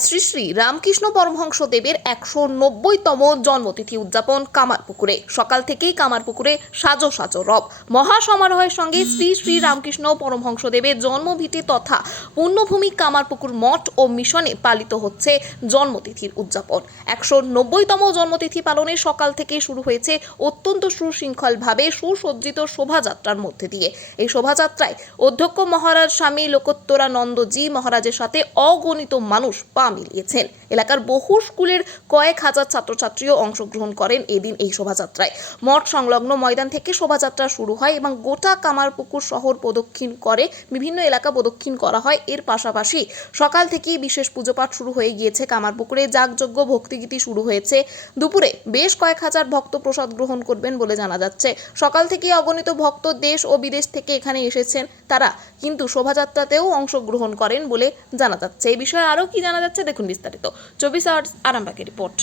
শ্রী শ্রী রামকৃষ্ণ পরমহংসদেবের ১৯০তম জন্মতিথি উদযাপন কামারপুকুরে। সকাল থেকেই কামারপুকুরে সাজো সাজো রব। মহাসমারোহের সঙ্গে শ্রী শ্রী রামকৃষ্ণ পরমহংসদেবের জন্মভিটি তথা পুণ্যভূমি কামারপুকুর মঠ ও মিশনে পালিত হচ্ছে জন্মতিথির উদযাপন। ১৯০তম জন্মতিথি পালনে সকাল থেকে শুরু হয়েছে অত্যন্ত সুশৃঙ্খলভাবে সুসজ্জিত শোভাযাত্রার মধ্যে দিয়ে। এই শোভাযাত্রায় অধ্যক্ষ মহারাজ স্বামী লোকোত্তরানন্দজি মহারাজের সাথে অগণিত মানুষ পা মিলিয়েছেন। এলাকার বহু স্কুলের কয়েক হাজার ছাত্রছাত্রীও অংশগ্রহণ করেন এদিন এই শোভাযাত্রায়। মঠ সংলগ্ন ময়দান থেকে শোভাযাত্রা শুরু হয় এবং গোটা কামারপুকুর শহর প্রদক্ষিণ করে বিভিন্ন এলাকা প্রদক্ষিণ করা হয়। এর পাশাপাশি সকাল থেকেই বিশেষ পুজোপাঠ শুরু হয়ে গিয়েছে। কামারপুকুরে যাগযজ্ঞ ভক্তিগীতি শুরু হয়েছে। দুপুরে বেশ কয়েক হাজার ভক্ত প্রসাদ গ্রহণ করবেন বলে জানা যাচ্ছে। সকাল থেকেই অগণিত ভক্ত দেশ ও বিদেশ থেকে এখানে এসেছেন। তারা কিন্তু শোভাযাত্রাতেও অংশগ্রহণ করেন বলে জানা যাচ্ছে। এই বিষয়ে আরও কি জানা যাচ্ছে দেখুন বিস্তারিত 24 আওয়ার্স আরামবাগের রিপোর্ট।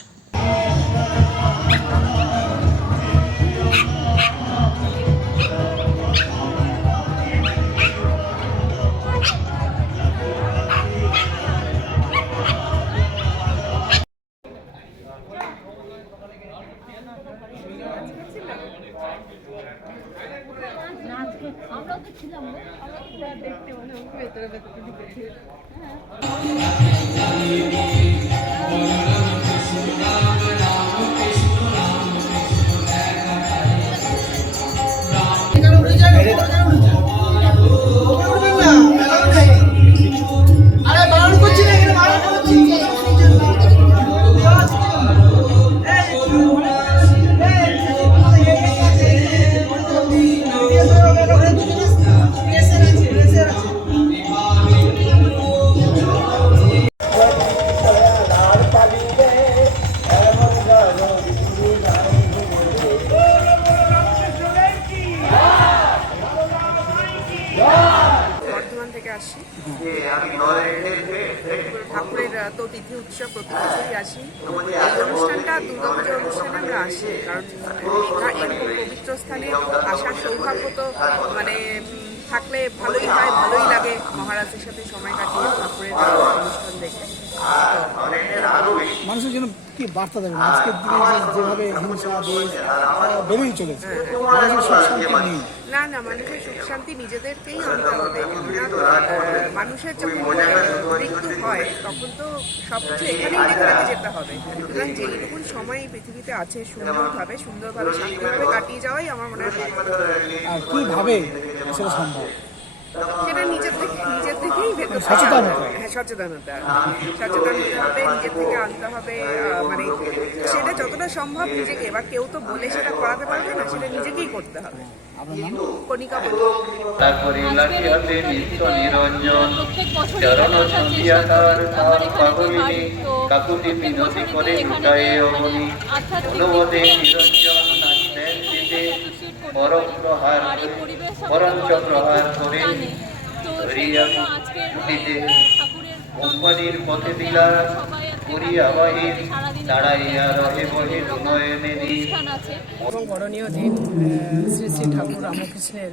আমরা তো ছিলাম না, আমরা দেখতে মানে ভেতরে ভেতরে ঢুকেছি। বর্ধমান থেকে আসি। ঠাকুরের তো তিথি উৎসব প্রতি বছরই আসি। এই অনুষ্ঠানটা দুর্গাপুজোর অনুষ্ঠানে আমরা আসি, কারণ এরকম পবিত্র স্থানে আসার সৌভাগ্য তো মানে থাকলে ভালোই হয়, ভালোই লাগে মহারাজের সাথে সময় কাটিয়ে ঠাকুরের অনুষ্ঠান দেখে। মানুষের জন্য কি বার্তা দেবেন আজকের দিনে যেভাবে হিংসা দেশ বেড়েই চলেছে, মানুষের সুখ শান্তি নেই? না না, মানুষের সুখ শান্তি নিজেদেরকেই আনতে হবে। মানুষের যখন মৃত্যু হয় তখন তো সব কিছু এখানেই রেখে রেখে যেতে হবে। সুতরাং যেইটুকুন সময় এই পৃথিবীতে আছে সুন্দরভাবে শান্তিভাবে কাটিয়ে যাওয়াই আমার মনে হয়। আর কিভাবে সেটা সম্ভব? সেটা নিজের থেকেই ভেতর সচেতনতা হবে, নিজের থেকে আনতে হবে। মানে সেটা যতটা সম্ভব নিজেকে, এবার কেউ তো বলে সেটা করাতে পারবে না, সেটা নিজেকেই করতে হবে। কণিকা কোম্পানির পথে দিলা করিয়া বাহির দাঁড়াইয়া রহে বহে নয়নে নীল। এবং করণীয় দিন শ্রী শ্রী ঠাকুর রামকৃষ্ণের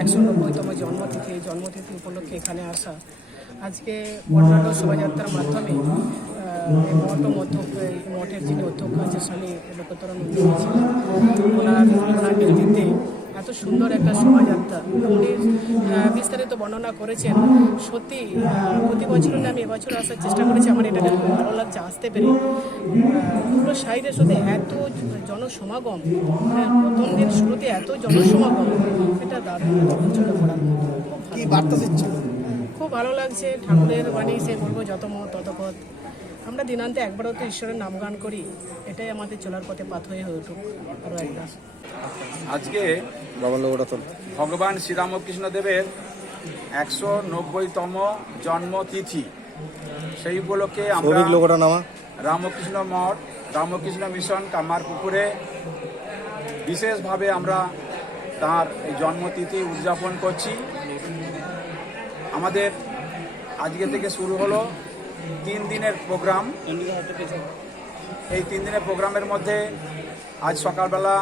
১৯০তম জন্মতিথি। এই জন্মতিথি উপলক্ষে এখানে আসা। আজকে অন্যান্য শোভাযাত্রার মাধ্যমে মঠের যিনি অধ্যক্ষ আছে স্বামী লোকোত্তরানন্দজি ছিলেন, ওনার নেতৃত্বে এত সুন্দর একটা শোভাযাত্রা উনি বিস্তারিত বর্ণনা করেছেন। সত্যি প্রতি বছর আমি এবছর আসার চেষ্টা করেছি। আমার এটা খুব ভালো লাগছে আসতে পেরে। পুরো সাইডের সাথে এত জনসমাগম, প্রথম দিন শুরুতে এত জনসমাগম, এটা দারুণ চোখে পড়ার মতো। কি বার্তা দিচ্ছে? খুব ভালো লাগছে। ঠাকুরের বাণী সে বলবো যত মত তত পথ। আমরা দিনান্তে একবারও তো ঈশ্বরের নামগান করি, এটাই আমাদের চলার পথে পাথ হয়ে উঠুক আরও একবার। আজকে ভগবান শ্রীরামকৃষ্ণ দেবের ১৯০তম জন্মতিথি, সেই উপলক্ষে আমরা রামকৃষ্ণ মঠ, রামকৃষ্ণ মিশন কামারপুকুরে বিশেষভাবে আমরা তাঁর এই জন্মতিথি উদযাপন করছি। আমাদের আজকে থেকে শুরু হলো 3 দিনের প্রোগ্রাম। এই 3 দিনের প্রোগ্রামের মধ্যে আজ সকালবেলা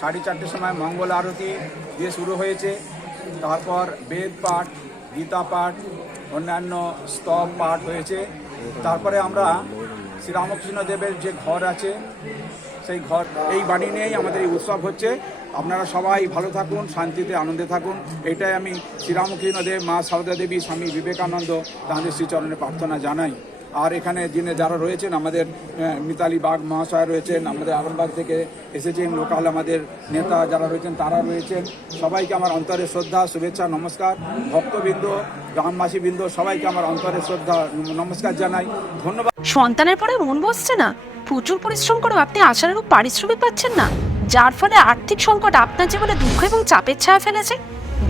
4:30টার সময় মঙ্গল আরতি দিয়ে শুরু হয়েছে। তারপর বেদ পাঠ, গীতা পাঠ, অন্যান্য স্তব পাঠ হয়েছে। তারপরে আমরা শ্রীরামকৃষ্ণ দেবের যে ঘর আছে সেই ঘর, এই বাড়ি নিয়েই আমাদের এই উৎসব হচ্ছে। আপনারা সবাই ভালো থাকুন, শান্তিতে আনন্দে থাকুন, এটাই আমি শ্রীরামকৃষ্ণ দেব, মা সারদা দেবী, স্বামী বিবেকানন্দ তাঁদের শ্রীচরণে প্রার্থনা জানাই। আর এখানে যিনি যারা রয়েছেন আমাদের মিতালি বাগ মহাশয় রয়েছেন, আমাদের আরামবাগ থেকে এসেছেন লোকাল আমাদের নেতা যারা রয়েছেন তারা রয়েছেন, সবাইকে আমার অন্তরের শ্রদ্ধা, শুভেচ্ছা, নমস্কার। ভক্তবৃন্দ, গ্রামবাসীবৃন্দ সবাইকে আমার অন্তরের শ্রদ্ধা, নমস্কার জানাই। ধন্যবাদ। সন্তানের পরে মন বসছে না, প্রচুর পরিশ্রম করেও আপনি আশানুরূপ পারিশ্রমিক পাচ্ছেন না, যার ফলে আর্থিক সংকট আপনার জীবনে দুঃখ এবং চাপের ছায়া ফেলেছে।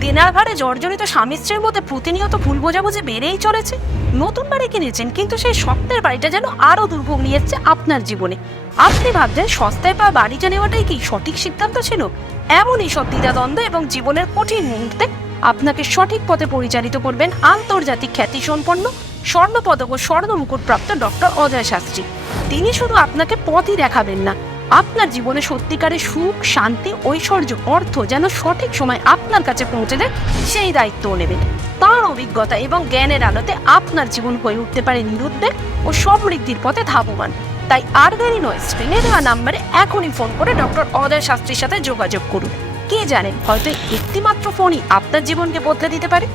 দেনার ভারে জর্জরিত স্বামী স্ত্রীর মধ্যে প্রতিনিয়ত ভুল বোঝাবুঝি বেড়েই চলেছে। নতুন বাড়ি কিনেছেন, কিন্তু সেই স্বপ্নের বাড়িটা যেন আরও দুর্ভোগ নিয়ে এসছে আপনার জীবনে। আপনি ভাবছেন সস্তায় পাওয়া বাড়িটা নেওয়াটাই কি সঠিক সিদ্ধান্ত ছিল? এমনই সব দ্বিধাদ্বন্দ্ব এবং জীবনের কঠিন মুহূর্তে আপনাকে সঠিক পথে পরিচালিত করবেন আন্তর্জাতিক খ্যাতিসম্পন্ন স্বর্ণপদক ও স্বর্ণ মুকুটপ্রাপ্ত ডক্টর অজয় শাস্ত্রী। তিনি শুধু আপনাকে পথই দেখাবেন না, আপনার জীবনে সত্যিকারের সুখ, শান্তি, ঐশ্বর্য, অর্থ যেন সঠিক সময় আপনার কাছে পৌঁছে দেয় সেই দায়িত্বও নেবেন। তাঁর অভিজ্ঞতা এবং জ্ঞানের আলোতে আপনার জীবন হয়ে উঠতে পারে নিরুদ্বেগ ও সমৃদ্ধির পথে ধাবমান। তাই আর দেরি নয়, স্ক্রিনে দেওয়া নাম্বারে এখনই ফোন করে ডক্টর অজয় শাস্ত্রীর সাথে যোগাযোগ করুন। কে জানেন, হয়তো একটিমাত্র ফোনই আপনার জীবনকে বদলে দিতে পারে।